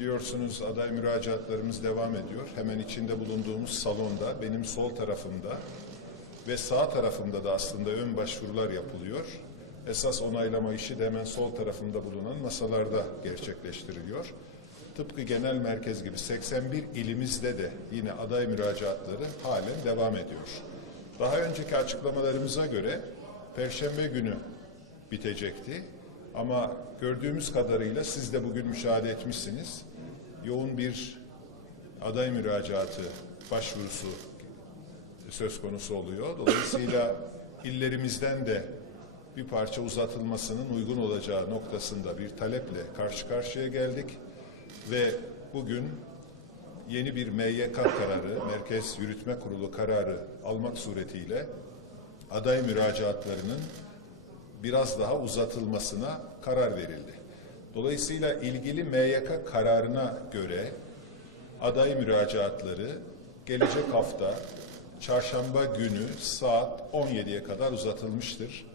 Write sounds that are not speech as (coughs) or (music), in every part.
Biliyorsunuz aday müracaatlarımız devam ediyor. Hemen içinde bulunduğumuz salonda benim sol tarafımda ve sağ tarafımda da aslında ön başvurular yapılıyor. Esas onaylama işi de hemen sol tarafımda bulunan masalarda gerçekleştiriliyor. Tıpkı genel merkez gibi 81 ilimizde de yine aday müracaatları halen devam ediyor. Daha önceki açıklamalarımıza göre Perşembe günü bitecekti. Ama gördüğümüz kadarıyla siz de bugün müşahede etmişsiniz. Yoğun bir aday müracaatı başvurusu söz konusu oluyor. Dolayısıyla (coughs) illerimizden de bir parça uzatılmasının uygun olacağı noktasında bir taleple karşı karşıya geldik ve bugün yeni bir MYK kararı, Merkez Yürütme Kurulu kararı almak suretiyle aday müracaatlarının biraz daha uzatılmasına karar verildi. Dolayısıyla ilgili MYK kararına göre aday müracaatları gelecek hafta çarşamba günü saat 17'ye kadar uzatılmıştır.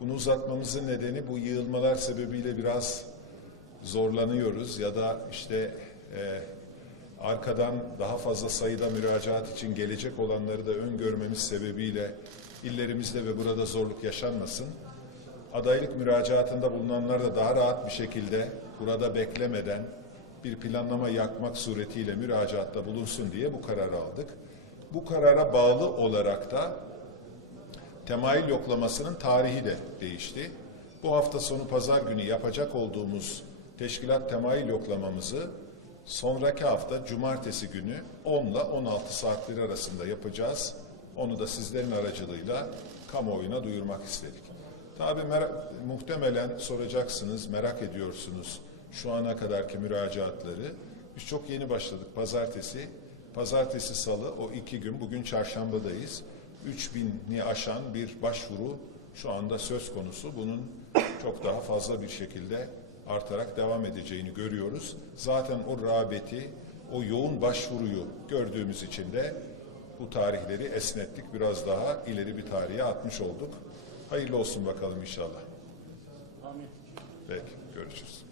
Bunu uzatmamızın nedeni bu yığılmalar sebebiyle biraz zorlanıyoruz ya da işte e, arkadan daha fazla sayıda müracaat için gelecek olanları da öngörmemiz sebebiyle illerimizde ve burada zorluk yaşanmasın. Adaylık müracaatında bulunanlar da daha rahat bir şekilde burada beklemeden bir planlama yakmak suretiyle müracaatta bulunsun diye bu kararı aldık. Bu karara bağlı olarak da temayül yoklamasının tarihi de değişti. Bu hafta sonu pazar günü yapacak olduğumuz teşkilat temayül yoklamamızı sonraki hafta cumartesi günü 10 ile 16 saatleri arasında yapacağız. Onu da sizlerin aracılığıyla kamuoyuna duyurmak istedik. Merak- muhtemelen soracaksınız, merak ediyorsunuz şu ana kadarki müracaatları. Biz çok yeni başladık pazartesi. Pazartesi, salı o iki gün, bugün çarşambadayız. 3000'i aşan bir başvuru şu anda söz konusu. Bunun çok daha fazla bir şekilde artarak devam edeceğini görüyoruz. Zaten o rağbeti, o yoğun başvuruyu gördüğümüz için de bu tarihleri esnettik. Biraz daha ileri bir tarihe atmış olduk. Hayırlı olsun bakalım inşallah. Peki, görüşürüz.